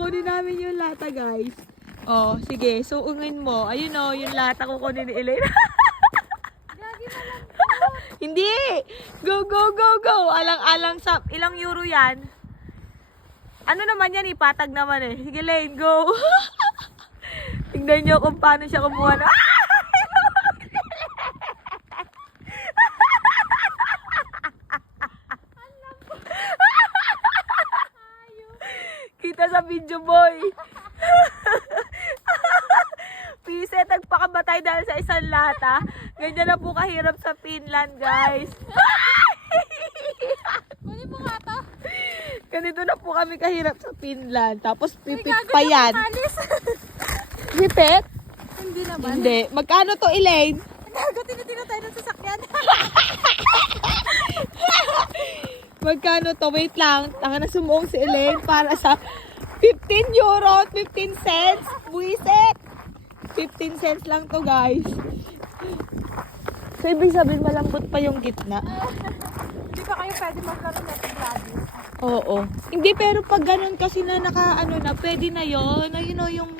kukunin namin yung lata, guys. Oh, sige. Suungin mo. Ayun oh, yung lata kukunin ni Elaine. Gagi na lang. Hindi! Go, go, go, go! Alang-alang sa... Ilang euro yan? Ano naman yan? Ipatag naman eh. Sige, Lane, go! Tignan nyo kung paano siya kumuha na... Kita sa video, boy! Pise, nagpakabatay dahil sa isang lata. Ganyan na po kahirap sa Finland, guys. Kunin mo nga to. Ganito na po kami kahirap sa Finland. Tapos pipit Gago pa na yan. makalis. Pipit? Hindi naman. Hindi. Magkano to, Elaine? Gago, tinitino tayo ng sasakyan. Magkano to? Wait lang. Tanga na sumuong si Elaine para sa 15 euro, 15 cents. Buisit! 15 cents lang to, guys. So, ibig sabihin malambot pa yung gitna. Hindi pa kayo pwede maglaro na ito, Gladys. Oo. Hindi, pero pag ganun kasi na naka, ano na, pwede na yun. Ayun o, yung